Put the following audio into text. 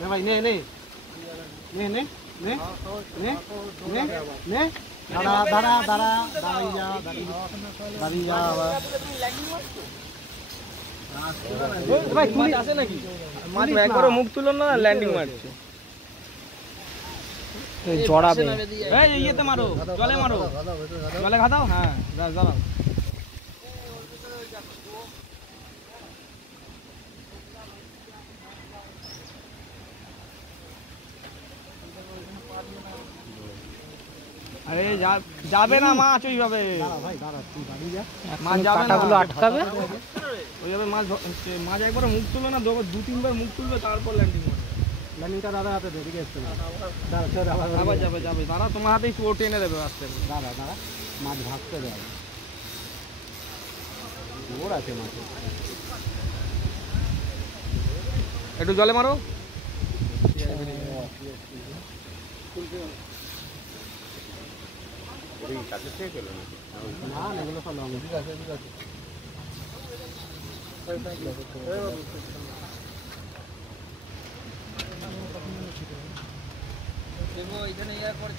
নে ভাই নে নে নে নে নে নে নে নে দাঁড়া দাঁড়া দাঁড়া দাঁড়িয়ে যা দাঁড়িয়ে যা আবার ভাই মাছ আছে নাকি মাছ একবারও মুখ তুলো না ল্যান্ডিং মারছে জড়াবে এই ইয়েতে মারো জলে মারো জলে খাদাও হ্যাঁ জড়াও আরে যাবে না মাছ ওইভাবে ভাই দাঁড়া তুই দাঁড়িয়ে যা মাছ যাবে না কাঁটাগুলো আটকাবে ওইভাবে মাছ একবার মুখ তুলবে না দু তিনবার মুখ তুলবে তারপর ল্যান্ডিং মারবে ল্যান্ডিংটা দাদা হাতে দে দিকে আসতে দাঁড়া আবার যাবে দাঁড়া তোমার হাতেই ও টেনে দেবে আসতে দাঁড়া দাঁড়া মাছ ভাগতে দেয় জোর আছে মাছে একটু জলে মারো না এগুলো সব লং ঠিক আছে এখানে ইয়া করে